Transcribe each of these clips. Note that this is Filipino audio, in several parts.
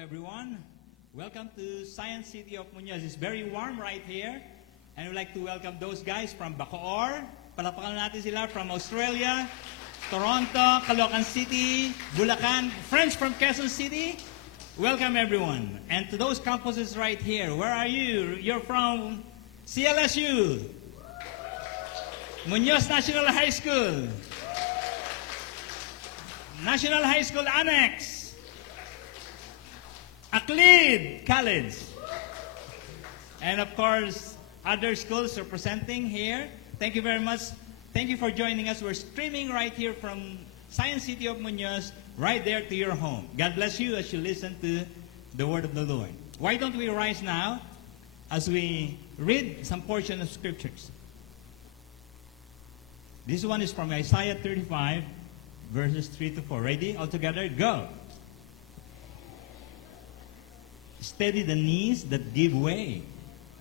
everyone. Welcome to Science City of Muñoz. It's very warm right here. And we'd like to welcome those guys from Bacoor. Palapakan natin sila from Australia, Toronto, Caloocan City, Bulacan, friends from Quezon City. Welcome everyone. And to those campuses right here, where are you? You're from CLSU, Muñoz National High School, National High School Annex, Aclid College, and of course, other schools representing here. Thank you very much. Thank you for joining us. We're streaming right here from Science City of Muñoz, right there to your home. God bless you as you listen to the word of the Lord. Why don't we rise now as we read some portion of scriptures. This one is from Isaiah 35, verses 3 to 4. Ready? All together, go. Steady the knees that give way.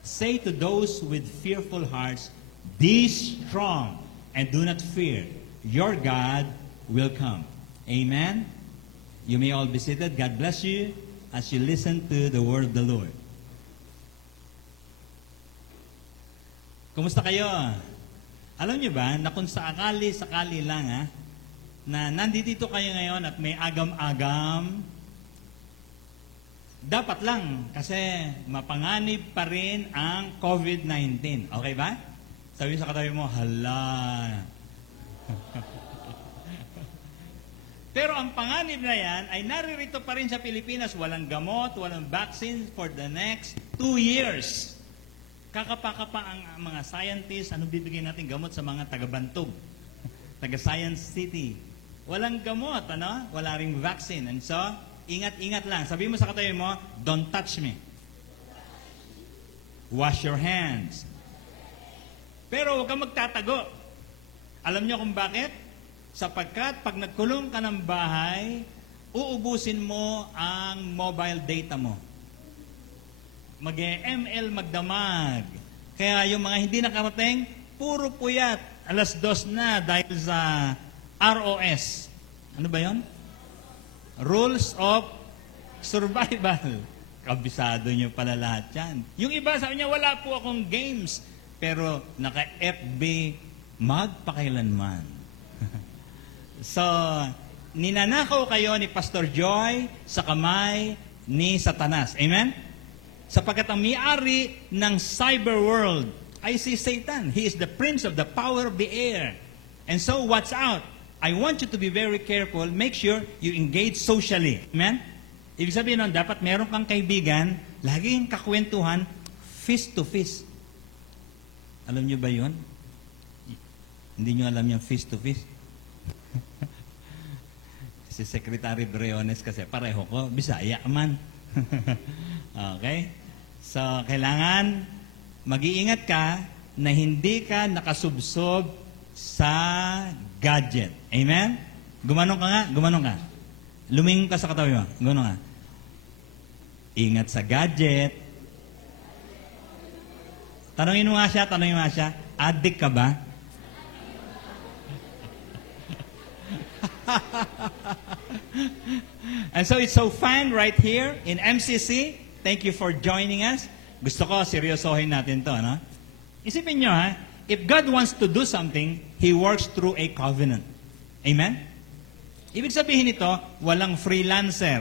Say to those with fearful hearts, be strong and do not fear. Your God will come. Amen. You may all be seated. God bless you as you listen to the word of the Lord. Kumusta kayo? Alam niyo ba na kung sakali lang na nandito kayo ngayon at may agam-agam, dapat lang kasi mapanganib pa rin ang COVID-19. Okay ba? Sabi sa katabi mo, hala. Pero ang panganib na yan ay naririto pa rin sa Pilipinas. Walang gamot, walang vaccine for the next 2 years. Kakapa-kapa ang mga scientists, ano bibigyan natin gamot sa mga taga-Bantog, taga-Science City. Walang gamot, wala ring vaccine. And so, ingat-ingat lang. Sabi mo sa katabi mo, don't touch me. Wash your hands. Pero huwag kang magtatago. Alam niyo kung bakit? Sapagkat pag nagkulong ka ng bahay, uubusin mo ang mobile data mo. Mag-ML magdamag. Kaya yung mga hindi nakarating, puro puyat. 2:00 na dahil sa ROS. Ano ba yon? Rules of Survival. Kabisado nyo pala lahat yan. Yung iba sabi niya, wala po akong games. Pero naka-FB magpakailanman. So, ninanakaw kayo ni Pastor Joy sa kamay ni Satanas. Amen? Sapagkat ang may-ari ng cyber world ay si Satan. He is the prince of the power of the air. And so, watch out. I want you to be very careful. Make sure you engage socially. Amen? Ibig sabihin nun, dapat meron kang kaibigan, laging kakwentuhan, fist to fist. Alam nyo ba yun? Hindi nyo alam yung fist to fist? Si Secretary Briones kasi, pareho ko, Bisaya man. Okay? So, kailangan mag-iingat ka na hindi ka nakasubsob sa gadget. Amen? Gumanong ka nga, gumanong ka. Lumingon ka sa katabi mo, gumanong ka. Ingat sa gadget. Tanungin mo nga siya, addict ka ba? And so it's so fun right here in MCC. Thank you for joining us. Gusto ko, seryosohin natin to, no? Isipin nyo, if God wants to do something, He works through a covenant. Amen? Ibig sabihin nito, walang freelancer,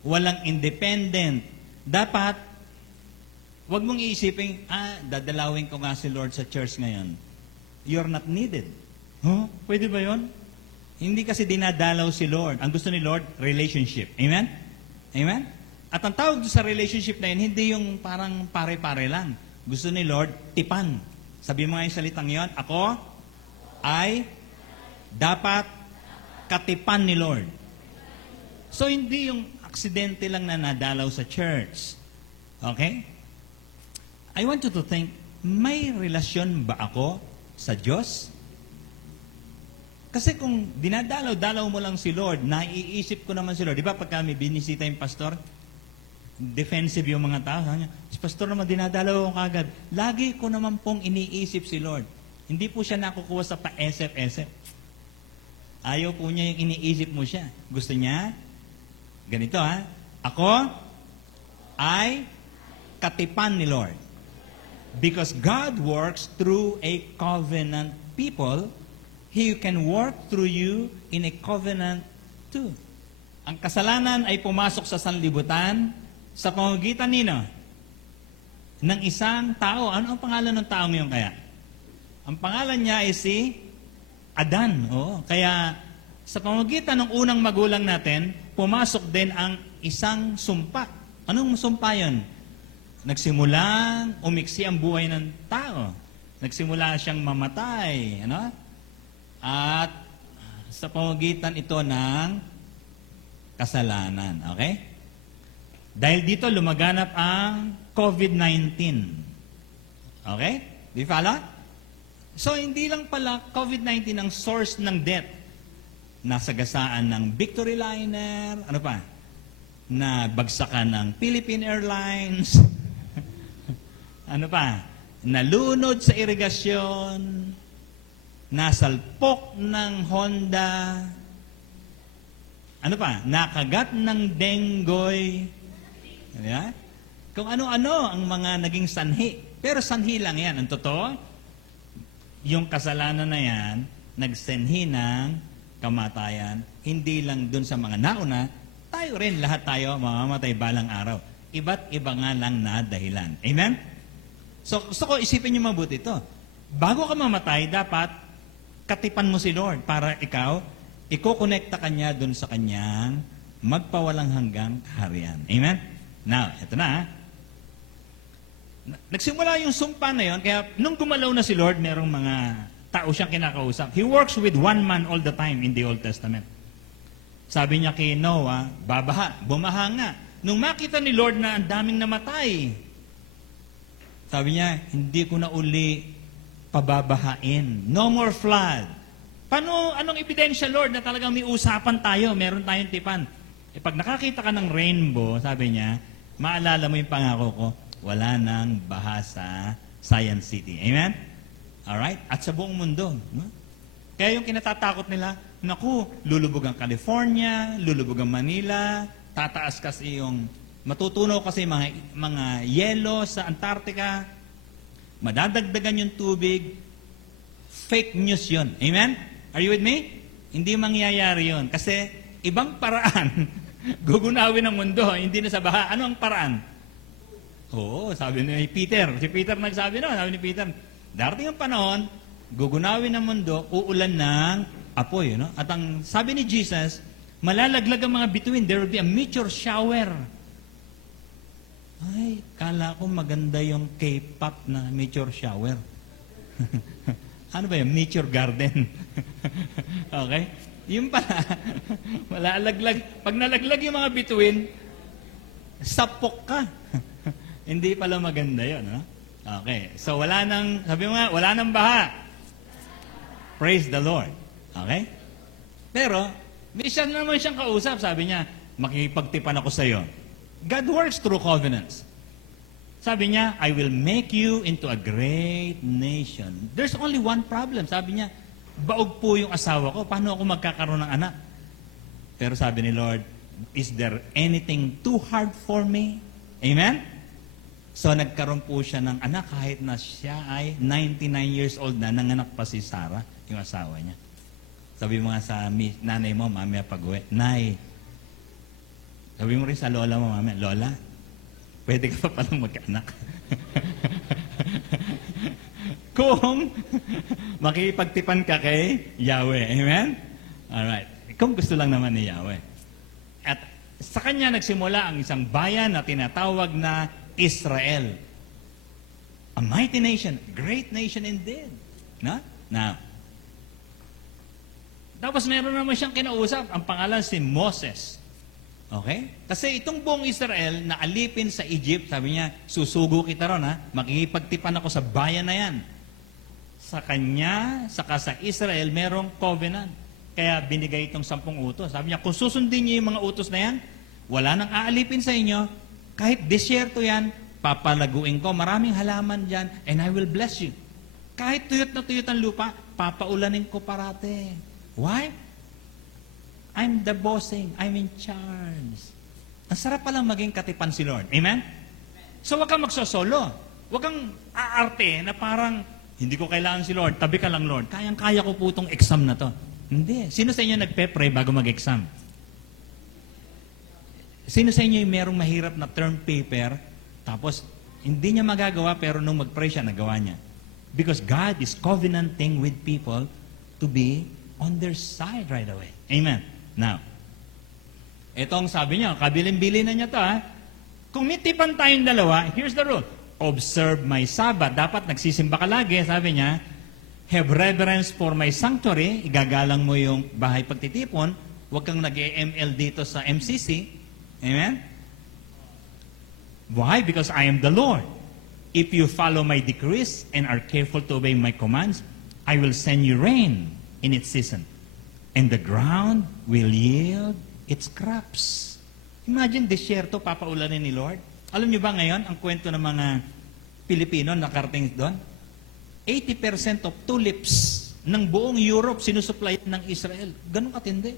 walang independent. Dapat, wag mong iisipin, dadalawin ko nga si Lord sa church ngayon. You're not needed. Huh? Pwede ba yon? Hindi kasi dinadalaw si Lord. Ang gusto ni Lord, relationship. Amen? Amen? At ang tawag sa relationship na yun, hindi yung parang pare-pare lang. Gusto ni Lord, tipan. Sabi mo nga yung salitang yun, ako ay dapat katipan ni Lord. So, hindi yung aksidente lang na nadalaw sa church. Okay? I want you to think, may relasyon ba ako sa Diyos? Kasi kung dinadalaw-dalaw mo lang si Lord, naiisip ko naman si Lord. Di ba pagka may binisita yung pastor, defensive yung mga tao. Si pastor naman dinadalaw ko kagad. Lagi ko naman pong iniisip si Lord. Hindi po siya nakukuha sa pa-SF-SF. Ayaw po niya yung iniisip mo siya. Gusto niya, ganito Ako ay katipan ni Lord. Because God works through a covenant people, He can work through you in a covenant too. Ang kasalanan ay pumasok sa sanlibutan sa pamamagitan nino ng isang tao. Ano ang pangalan ng taong yun kaya? Ang pangalan niya ay si Adan. Oo. Kaya sa pamamagitan ng unang magulang natin, pumasok din ang isang sumpa. Anong sumpa yun? Nagsimulang umiksi ang buhay ng tao. Nagsimula siyang mamatay. Ano? At sa pamamagitan ito ng kasalanan. Okay? Dahil dito lumaganap ang COVID-19. Okay? Do you follow? So, hindi lang pala COVID-19 ang source ng death. Nasagasaan ng Victory Liner, ano pa? Na bagsakan ng Philippine Airlines. Ano pa? Nalunod sa irigasyon. Nasalpok ng Honda. Ano pa? Nakagat ng denggoy. Yeah? Kung ano-ano ang mga naging sanhi. Pero sanhi lang yan. Ang totoo, yung kasalanan na yan, nagsenhi ng kamatayan. Hindi lang dun sa mga nauna, tayo rin, lahat tayo mamamatay balang araw. Iba't iba nga lang na dahilan. Amen? So, gusto ko isipin nyo mabuti ito. Bago ka mamatay, dapat katipan mo si Lord para ikaw, iko-connecta ka niya dun sa kanyang magpawalang hanggang kaharian. Amen? Now, ito na. Nagsimula yung sumpa na yon, kaya nung gumalaw na si Lord, merong mga tao siyang kinakausap. He works with one man all the time in the Old Testament. Sabi niya kay Noah, babaha, bumaha nga. Nung makita ni Lord na ang daming namatay, sabi niya, hindi ko na uli pababahain. No more flood. Anong ebidensya, Lord, na talagang may usapan tayo, meron tayong tipan? Pag nakakita ka ng rainbow, sabi niya, maalala mo yung pangako ko, wala nang baha sa Science City. Amen? Alright? At sa buong mundo. No? Kaya yung kinatatakot nila, naku, lulubog ang California, lulubog ang Manila, tataas kasi yung, matutunaw kasi mga yelo sa Antarctica, madadagdagan yung tubig, fake news yun. Amen? Are you with me? Hindi mangyayari yun. Kasi ibang paraan, gugunawin ang mundo, hindi na sa baha. Ano ang paraan? Oo, sabi ni Peter. Si Peter nagsabi na, sabi ni Peter, darating ang panahon, gugunawin ang mundo, uulan ng apoy. No? At ang sabi ni Jesus, malalaglag ang mga bituin, there will be a meteor shower. Ay, kala ko maganda yung K-pop na meteor shower. Ano ba yung meteor garden? Okay? Yung pala, malalaglag. Pag nalaglag yung mga bituin, sapok ka. Hindi pala maganda yun. No? Okay. So, sabi mo nga, wala nang baha. Praise the Lord. Okay? Pero, may siya naman siyang kausap. Sabi niya, makikipagtipan ako sa iyo. God works through covenants. Sabi niya, I will make you into a great nation. There's only one problem. Sabi niya, baog po yung asawa ko. Paano ako magkakaroon ng anak? Pero sabi ni Lord, is there anything too hard for me? Amen? So nagkaroon po siya ng anak kahit na siya ay 99 years old na, nanganak pa si Sarah, yung asawa niya. Sabi mo nga sa nanay mo, mamaya pag-uwi, Nay, sabi mo rin sa lola mo, mamaya, Lola, pwede ka pa palang magkaanak. Kung makipagtipan ka kay Yahweh. Amen? Alright. Kung gusto lang naman ni Yahweh. At sa kanya nagsimula ang isang bayan na tinatawag na Israel. A mighty nation. Great nation indeed. No? Now, tapos meron naman siyang kinausap. Ang pangalan si Moses. Okay? Kasi itong buong Israel na alipin sa Egypt, sabi niya, susugo kita ron ha, makikipagtipan ako sa bayan na yan. Sa kanya, saka sa Israel, merong covenant. Kaya binigay itong 10 utos. Sabi niya, kung susundin niyo yung mga utos na yan, wala nang aalipin sa inyo, kahit disyerto yan, papalaguin ko, maraming halaman dyan, and I will bless you. Kahit tuyot na tuyot ang lupa, papaulanin ko parate. Why? I'm the bossing. I'm in charge. Ang sarap palang maging katipan si Lord. Amen? So wag kang magsosolo. Wag kang aarte na parang, hindi ko kailangan si Lord, tabi ka lang Lord. Kayang-kaya ko po itong exam na to. Hindi. Sino sa inyo nagpe-pray bago mag-exam? Sino sa inyo yung merong mahirap na term paper, tapos hindi niya magagawa, pero nung mag-pray siya, nagawa niya? Because God is covenanting with people to be on their side right away. Amen. Now, ito ang sabi niya, kabilin-bilin na niya to ha. Kung may tipan tayong dalawa, here's the rule. Observe my Sabbath. Dapat nagsisimba ka lagi, sabi niya. Have reverence for my sanctuary. Igagalang mo yung bahay pagtitipon. Huwag kang nag-ML dito sa MCC. Amen? Why? Because I am the Lord. If you follow my decrees and are careful to obey my commands, I will send you rain in its season. And the ground will yield its crops. Imagine, desyerto, papaulanin ni Lord. Alam niyo ba ngayon, ang kwento ng mga Pilipino nakarating doon? 80% of tulips ng buong Europe sinusupply ng Israel. Ganun katindi.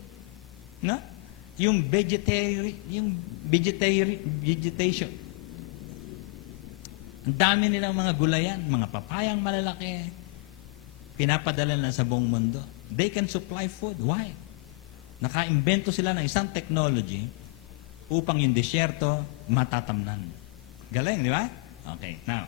Na? Yung vegetation. Ang dami nilang mga gulayan, mga papayang malalaki, pinapadala na sa buong mundo. They can supply food. Why? Naka-imbento sila ng isang technology upang yung desyerto matatamnan. Galing, di ba? Okay, now.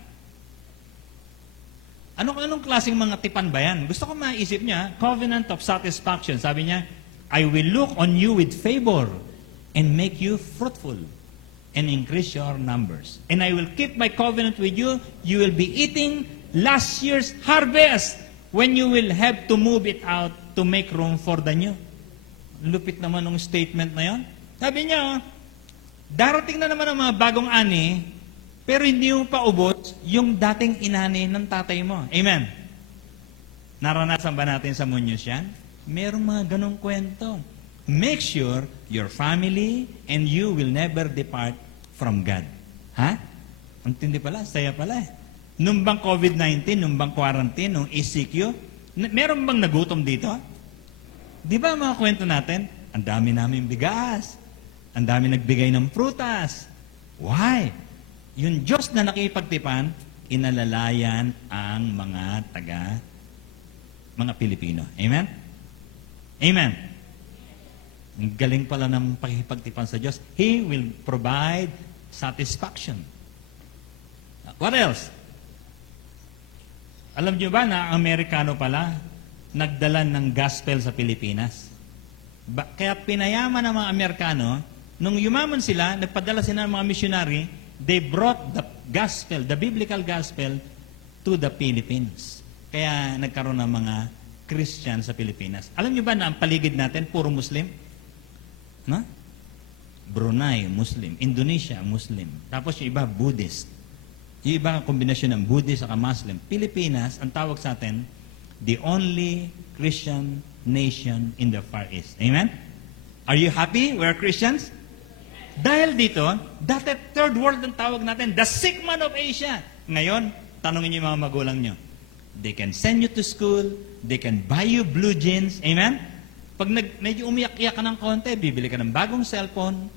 Anong klaseng mga tipan ba yan? Gusto ko maisip niya, covenant of satisfaction. Sabi niya, I will look on you with favor and make you fruitful and increase your numbers. And I will keep my covenant with you. You will be eating last year's harvest when you will have to move it out to make room for the new. Lupit naman ng statement na yon. Sabi niya, darating na naman ang mga bagong ani, pero hindi mo pa ubos yung dating inani ng tatay mo. Amen? Naranasan ba natin sa Muñoz yan? Merong mga ganong kwento. Make sure your family and you will never depart from God. Ha? Ang tindi pala, saya pala eh. Nung bang COVID-19, nung bang quarantine, nung ECQ, meron bang nagutom dito? Di ba mga kwento natin? Ang dami namin bigas. Ang dami nagbigay ng prutas. Why? Yung Diyos na nakipagtipan, inalalayan ang mga Pilipino. Amen? Amen. Ang galing pala ng pakikipagtipan sa Diyos. He will provide satisfaction. What else? Alam niyo ba na ang Amerikano pala nagdala ng gospel sa Pilipinas? Kaya pinayaman ng mga Amerikano, nung yumaman sila, nagpadala sila ng mga missionary, they brought the gospel, the biblical gospel, to the Philippines. Kaya nagkaroon ng mga Christian sa Pilipinas. Alam niyo ba na ang paligid natin, puro Muslim? No? Brunei, Muslim. Indonesia, Muslim. Tapos yung iba, Buddhist. Yung iba, kombinasyon ng Buddhist at Muslim. Pilipinas, ang tawag sa atin, the only Christian nation in the Far East. Amen? Are you happy? We're Christians? Dahil dito, dati third world ang tawag natin, the sick man of Asia. Ngayon, tanongin niyo yung mga magulang niyo. They can send you to school, they can buy you blue jeans. Amen? Pag medyo umiyak-iyak ka ng konti, bibili ka ng bagong cellphone.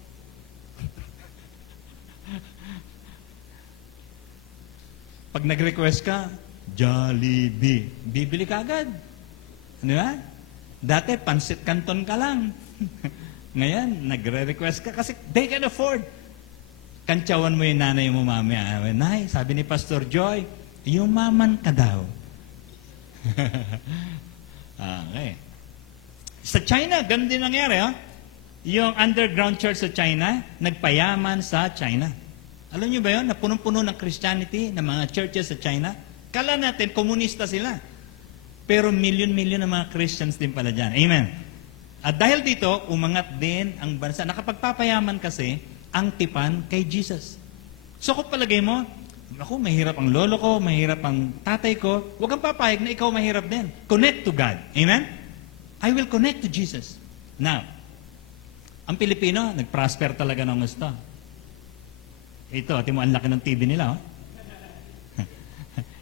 Pag nag-request ka, Jollibee. Bibili ka agad. Di ba? Dati, pansit canton ka lang. Ngayon, nagre-request ka kasi they can afford. Kantsawan mo yung nanay mo mamaya. Nay, sabi ni Pastor Joy, yumaman ka daw. Okay. Sa China, ganun din nangyari. Oh? Yung underground church sa China, nagpayaman sa China. Alam niyo ba yun? Na punong-puno ng Christianity, ng mga churches sa China. Kala natin, komunista sila. Pero milyon-milyon ng mga Christians din pala dyan. Amen. At dahil dito, umangat din ang bansa. Nakapagpapayaman kasi ang tipan kay Jesus. So kung palagay mo, ako, mahirap ang lolo ko, mahirap ang tatay ko, huwag kang papayag na ikaw mahirap din. Connect to God. Amen? I will connect to Jesus. Now, ang Pilipino, nag-prosper talaga ng gusto. Ito, ati mo, ang laki ng TV nila, oh.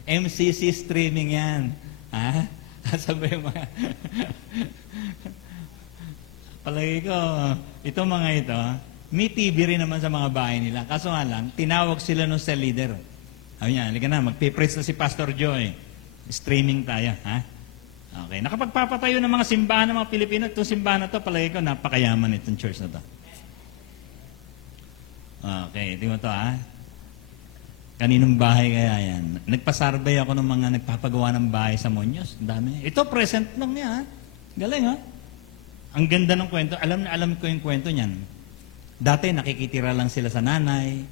MCC streaming yan. Ha? Sabi yung mga... Palagi ko, ito mga ito, May TV rin naman sa mga bahay nila. Kaso nga lang, tinawag sila ng cell leader. Sabi niya, halika na, magpipreach na si Pastor Joy. Streaming tayo, ha? Okay, nakapagpapatayo ng mga simbahan ng mga Pilipino. Itong simbahan na to, palagi ko, napakayaman itong church na to. Okay, tingnan mo to, ha? Kaninong bahay kaya yan? Nagpasarbay ako ng mga nagpapagawa ng bahay sa Muñoz. Ang dami. Ito, present lang niya, ha? Galing, ha? Ang ganda ng kwento. Alam na alam ko yung kwento niyan. Dati, nakikitira lang sila sa nanay.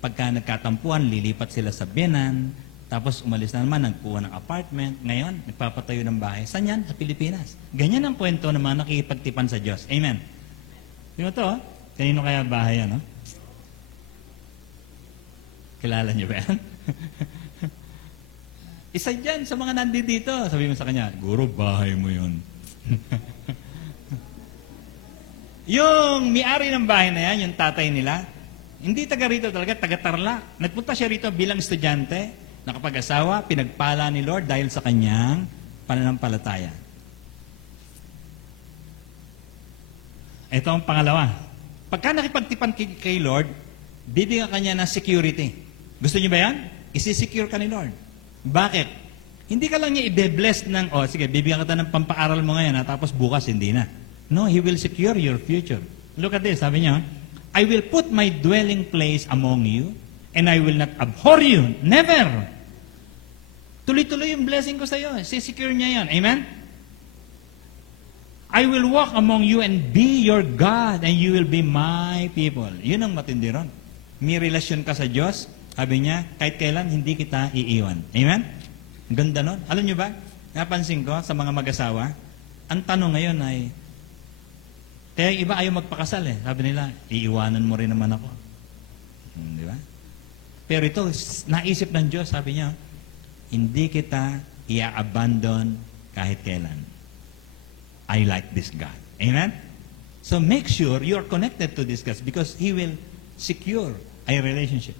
Pagka nagkatampuan, lilipat sila sa biyenan. Tapos, umalis na naman, nagkuha ng apartment. Ngayon, nagpapatayo ng bahay. Saan yan? Sa Pilipinas. Ganyan ang kwento ng mga nakikipagtipan sa Diyos. Amen. Sino to, ha? Kanino kaya bahay yan, no? Kilala niyo ba yan? Isa dyan sa mga nandito. Sabi mo sa kanya, Guro, bahay mo yun. Yung may-ari ng bahay na yan, yung tatay nila, hindi taga rito talaga, taga Tarlac. Nagpunta siya rito bilang estudyante, nakapag-asawa, pinagpala ni Lord dahil sa kanyang pananampalataya. Ito ang pangalawa. Pagka nakipagtipan kay Lord, bibigyan ka niya ng security. Gusto niyo ba yan? Isi-secure ka ni Lord. Bakit? Hindi ka lang niya i-bless ng, sige, bibigyan kita ng pampaaral mo ngayon, tapos bukas hindi na. No, He will secure your future. Look at this, sabi niya, I will put my dwelling place among you, and I will not abhor you. Never! Tuloy-tuloy yung blessing ko sa iyo. Si-secure niya yan. Amen? I will walk among you and be your God, and you will be my people. Yun ang matindi ron. May relasyon ka sa Diyos, sabi niya, kahit kailan, hindi kita iiwan. Amen? Ganda nun. Alam niyo ba, napansin ko sa mga mag-asawa, ang tanong ngayon ay, kaya iba ayaw magpakasal eh. Sabi nila, iiwanan mo rin naman ako. Di ba? Pero ito, naisip ng Diyos, sabi niya, hindi kita i-abandon kahit kailan. I like this God. Amen? So make sure you're connected to this God because He will secure a relationship.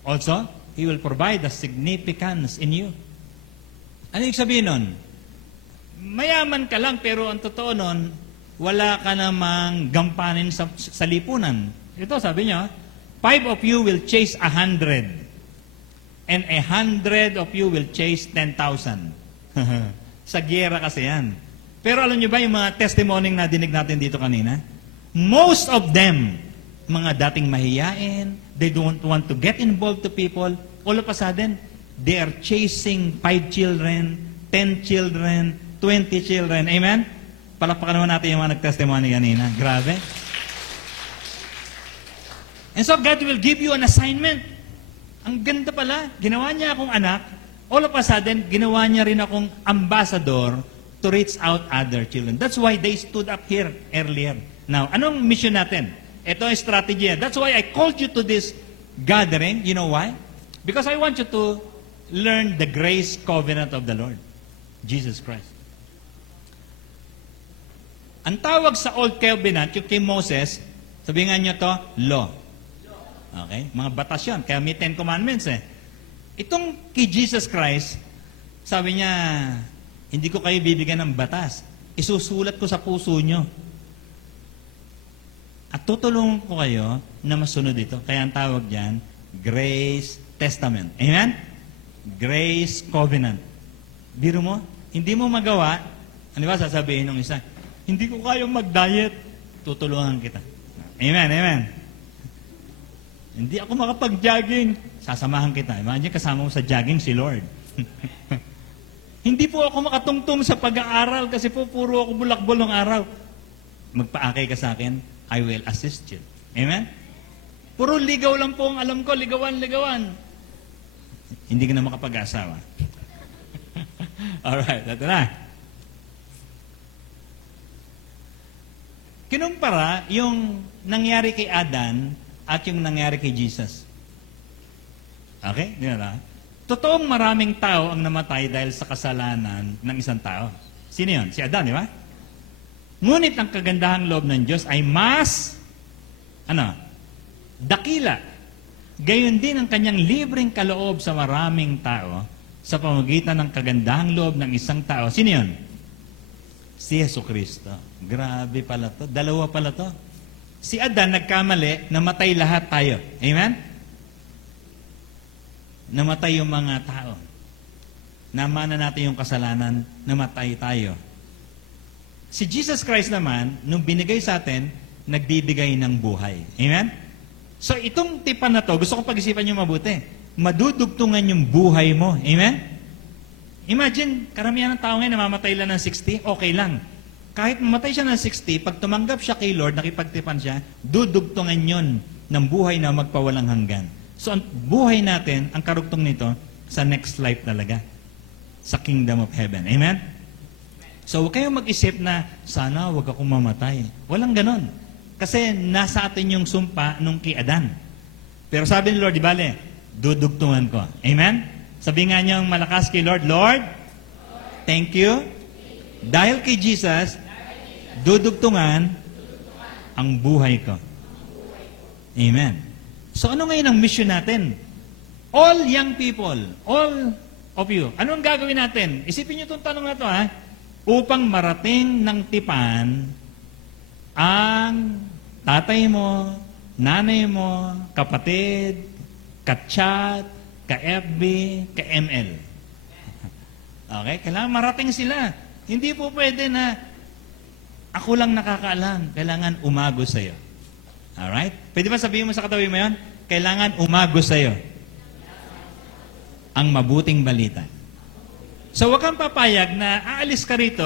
Also, He will provide a significance in you. Ano yung sabihin nun? Mayaman ka lang, pero ang totoo nun, wala ka namang gampanin sa lipunan. Ito, sabi niya, 5 of you will chase 100, and 100 of you will chase 10,000. Sa giyera kasi yan. Pero alam niyo ba yung mga testimony na dinig natin dito kanina? Most of them, mga dating mahiyain, they don't want to get involved to people, all of a sudden, they are chasing 5 children, 10 children, 20 children. Amen? Palakpakan naman natin yung mga nag-testimony kanina. Grabe. And so God will give you an assignment. Ang ganda pala, ginawa niya akong anak, all of a sudden, ginawa niya rin akong ambassador to reach out other children. That's why they stood up here earlier. Now, anong mission natin? Ito ay strategy. That's why I called you to this gathering. You know why? Because I want you to learn the grace covenant of the Lord, Jesus Christ. Ang tawag sa Old Covenant, yung kay Moses, sabihin nga nyo to, law. Okay? Mga batas yun. Kaya may 10 commandments eh. Itong kay Jesus Christ, sabi niya, hindi ko kayo bibigyan ng batas. Isusulat ko sa puso nyo. At tutulungan ko kayo na masunod ito. Kaya ang tawag dyan, Grace Testament. Amen? Grace Covenant. Biro mo, hindi mo magawa, ano ba sasabihin ng isa? Hindi ko kayang mag-diet, tutulungan kita. Amen, amen. Hindi ako makapag-jogging, sasamahan kita. Imagine kasama mo sa jogging si Lord. Hindi po ako makatungtong sa pag-aaral kasi po puro ako bulakbol ng araw. Magpaakay ka sa akin, I will assist you. Amen? Puro ligaw lang po ang alam ko, ligawan. Hindi ka na makapag-asawa. Alright, ito na. Kinumpara yung nangyari kay Adan at yung nangyari kay Jesus. Okay? Di na? Totoong maraming tao ang namatay dahil sa kasalanan ng isang tao. Sino yun? Si Adan, di ba? Ngunit ang kagandahang loob ng Diyos ay mas, dakila. Gayon din ang kanyang libreng kaloob sa maraming tao sa pamamagitan ng kagandahang loob ng isang tao. Sino yun? Si Jesucristo. Grabe pala to. Dalawa pala to. Si Adan nagkamali, namatay lahat tayo. Amen? Namatay yung mga tao. Namana natin yung kasalanan, namatay tayo. Si Jesus Christ naman, nung binigay sa atin, nagbibigay ng buhay. Amen? So itong tipan na to, gusto ko pag-isipan nyo mabuti. Madudugtungan yung buhay mo. Amen? Imagine, karamihan ng tao ngayon namamatay lang ng 60, okay lang. Kahit mamatay siya ng 60, pag tumanggap siya kay Lord, nakipagtipan siya, dudugtungan yon ng buhay na magpawalang hanggan. So ang buhay natin, ang karugtong nito, sa next life talaga. Sa kingdom of heaven. Amen? So huwag kayong mag-isip na, sana huwag akong mamatay. Walang ganon. Kasi nasa atin yung sumpa nung kay Adan. Pero sabi ni Lord, di bale, dudugtungan ko. Amen? Sabi nga niyang malakas kay Lord, Lord, thank you. Dahil kay Jesus, dudugtungan ang buhay ko. Amen. So ano ngayon ang mission natin? All young people, all of you, ano ang gagawin natin? Isipin niyo itong tanong na ito, ha? Upang marating ng tipan ang tatay mo, nanay mo, kapatid, ka-chat, ka-FB, ka-ML. Okay? Kailangan marating sila. Hindi po pwede na ako lang nakakaalam. Kailangan umagos sa'yo. Alright? Pwede ba sabihin mo sa katabi mo yun? Kailangan umagos sa'yo ang mabuting balita. So, huwag kang papayag na aalis ka rito,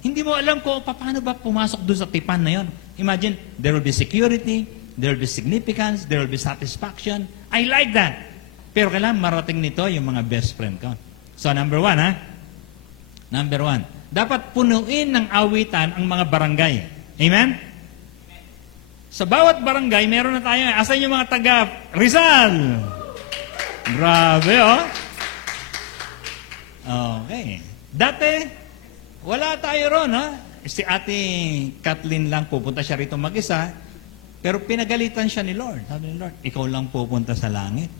hindi mo alam kung paano ba pumasok doon sa tipan na yon. Imagine, there will be security, there will be significance, there will be satisfaction. I like that. Pero kailangan marating nito yung mga best friend ko. So, number one, ha? Number one, dapat punuin ng awitan ang mga barangay. Amen? Sa bawat barangay, meron na tayo. Asan yung mga taga Rizal? Grabe, oh. Okay. Dati, wala tayo ron, ha? Si Ate Kathleen lang pupunta siya rito mag-isa, pero pinagalitan siya ni Lord. Sabi ni Lord, ikaw lang pupunta sa langit.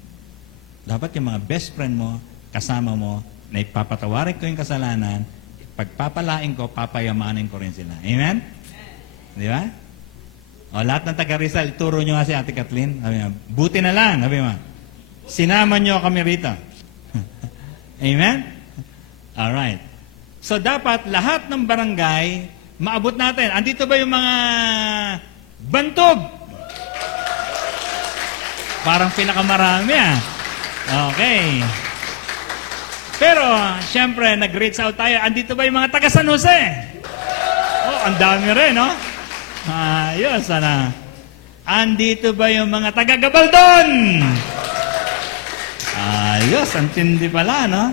Dapat yung mga best friend mo, kasama mo, na ipapatawarin ko yung kasalanan, pagpapalain ko, papayamanin ko rin sila. Amen? Di ba? O, lahat ng taga Rizal, turo nyo nga si Ate Kathleen. Sabi niya, buti na lang. Sabi mo, sinama nyo kami rito. Amen? Alright. So, dapat lahat ng barangay, maabot natin. Andito ba yung mga bantog? Parang pinakamarami, ah. Okay. Pero, siyempre, nag-reach out tayo. Andito ba yung mga taga San Jose? Oh, ang dami rin, no? Ayos, sana. Andito ba yung mga taga Gabaldon? Ayos, ang tindi pala, no?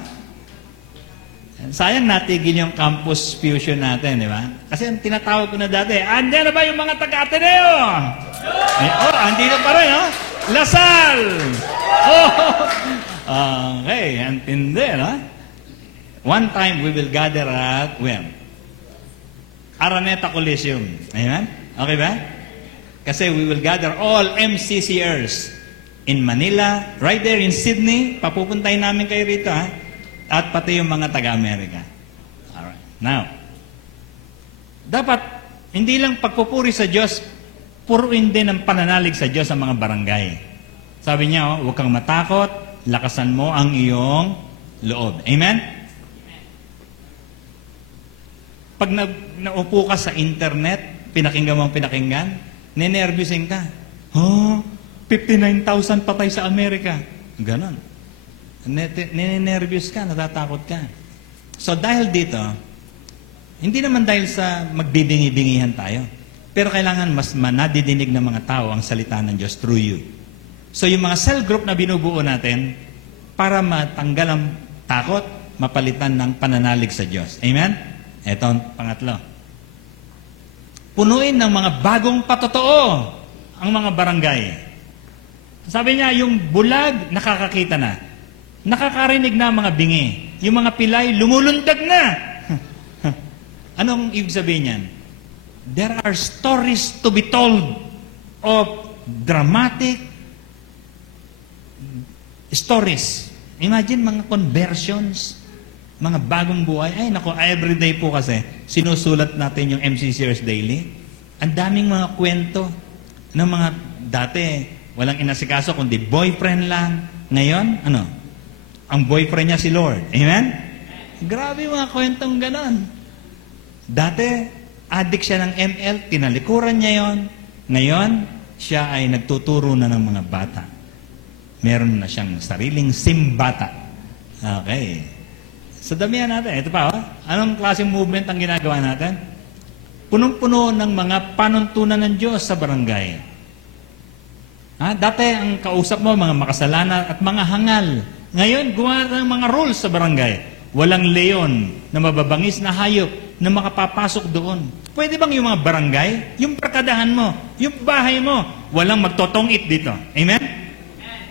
Sayang natigil yung campus fusion natin, di ba? Kasi ang tinatawag ko na dati, andyan na ba yung mga taga Ateneo? Oh, andito pa rin, no? Lasal! Oh, okay, ang tindi, no? One time, we will gather at, where? Araneta Coliseum. Amen? Okay ba? Kasi we will gather all MCCers in Manila, right there in Sydney. Papupuntahin namin kayo rito, ha? At pati yung mga taga-Amerika. Alright. Now, dapat, hindi lang pagpupuri sa Diyos, puruin din ang pananalig sa Diyos sa mga barangay. Sabi niya, huwag kang matakot, lakasan mo ang iyong loob. Amen? Pag naupo ka sa internet, pinakinggan mo ang pinakinggan, ninervyusin ka. 59,000 patay sa Amerika. Ganon. Ninenervyos ka, natatakot ka. So dahil dito, hindi naman dahil sa magbibingi-bingihan tayo, pero kailangan mas manadidinig ng mga tao ang salita ng Diyos through you. So yung mga cell group na binubuo natin, para matanggal ang takot, mapalitan ng pananalig sa Diyos. Amen? Ito ang pangatlo. Punuin ng mga bagong patotoo ang mga barangay. Sabi niya, yung bulag, nakakakita na. Nakakarinig na ang mga bingi. Yung mga pilay, lumulundag na. Anong ibig sabihin niyan? There are stories to be told of dramatic stories. Imagine mga conversions, mga bagong buhay. Ay, nako, everyday po kasi, sinusulat natin yung MCCers Daily. Ang daming mga kwento. ng mga dati, walang inasikaso kundi boyfriend lang. Ngayon, ano? Ang boyfriend niya si Lord. Amen? Grabe mga kwentong ganon. Dati, addict siya ng ML, tinalikuran niya yon. Ngayon, siya ay nagtuturo na ng mga bata. Meron na siyang sariling simbata. Okay. Sa damihan natin, ito pa, anong klaseng movement ang ginagawa natin? Punong-puno ng mga panuntunan ng Diyos sa barangay. Dati, ang kausap mo, mga makasalanan at mga hangal. Ngayon, gumawa ng mga rules sa barangay. Walang leon na mababangis na hayop na makapapasok doon. Pwede bang yung mga barangay, yung prakadahan mo, yung bahay mo, walang magtotong-it dito? Amen?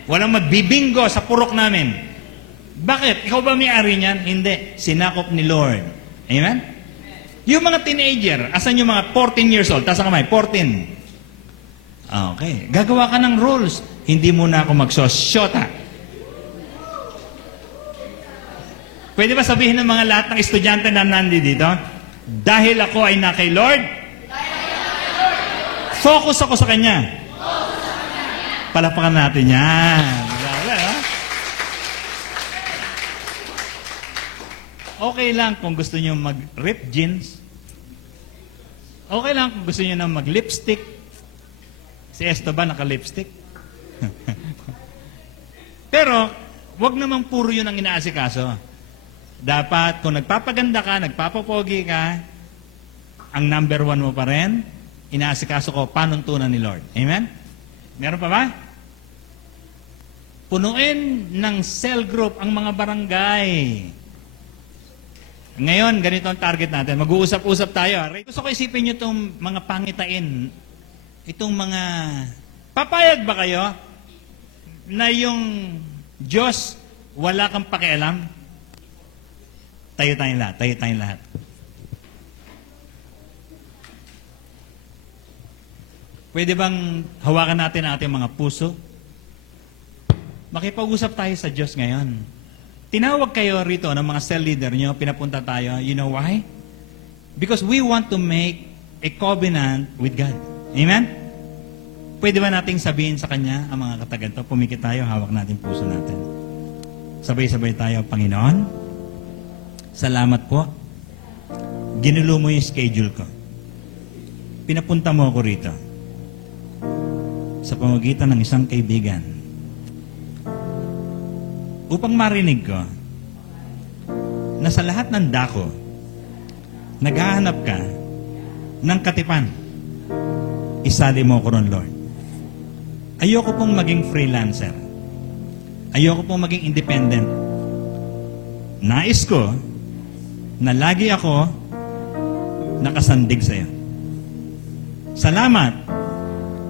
Walang magbibingo sa purok namin. Bakit? Ikaw ba may-ari niyan? Hindi. Sinakop ni Lord. Amen? Yung mga teenager, asan yung mga 14 years old? Taas ang kamay, 14. Okay. Gagawa ka ng rules. Hindi muna ako magsosyota. Pwede ba sabihin ng mga lahat ng estudyante na nandito? Dahil ako ay na kay Lord, focus ako sa Kanya. Palapakan natin yan. Grabe, ha? Okay lang kung gusto niyo mag-rip jeans. Okay lang kung gusto niyo na mag-lipstick. Si Esteban naka-lipstick. Pero, wag naman puro yun ang inaasikaso. Dapat, kung nagpapaganda ka, nagpapapogi ka, ang number 1 mo pa rin, inaasikaso ko, panuntunan ni Lord. Amen? Meron pa ba? Punuin ng cell group ang mga barangay. Ngayon, ganito ang target natin. Mag-uusap-usap tayo. Gusto ko isipin nyo itong mga pangitain, itong mga... Papayag ba kayo na yung Diyos wala kang pakialam? Tayo tayong lahat. Tayo tayong lahat. Pwede bang hawakan natin ang ating mga puso? Makipag-usap tayo sa Diyos ngayon. Tinawag kayo rito ng mga cell leader nyo, pinapunta tayo. You know why? Because we want to make a covenant with God. Amen? Pwede ba nating sabihin sa Kanya ang mga kataganto? Pumikit tayo, hawak natin puso natin. Sabay-sabay tayo, Panginoon. Salamat po. Ginulo mo yung schedule ko. Pinapunta mo ako rito. Sa pamamagitan ng isang kaibigan. Upang marinig ko na sa lahat ng dako, naghahanap ka ng katipan. Isali mo ko ron, Lord. Ayoko pong maging freelancer. Ayoko pong maging independent. Nais ko na lagi ako nakasandig sa iyo. Salamat.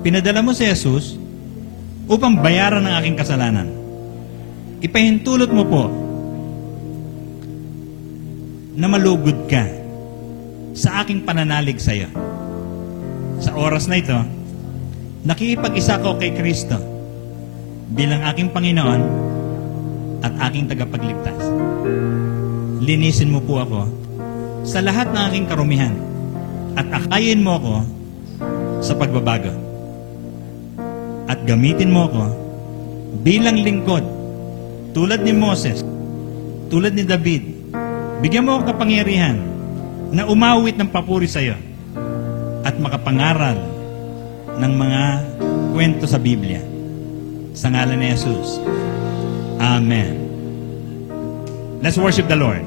Pinadala mo si Jesus upang bayaran ang aking kasalanan. Ipahintulot mo po na malugod ka sa aking pananalig sa iyo. Sa oras na ito, nakikipag-isa ko kay Kristo bilang aking Panginoon at aking tagapagligtas. Linisin mo po ako sa lahat ng aking karumihan at akayin mo ako sa pagbabago. At gamitin mo ako bilang lingkod tulad ni Moses, tulad ni David. Bigyan mo ako kapangyarihan na umawit ng papuri sa iyo at makapangaral ng mga kwento sa Biblia. Sa ngalan ni Jesus. Amen. Let's worship the Lord.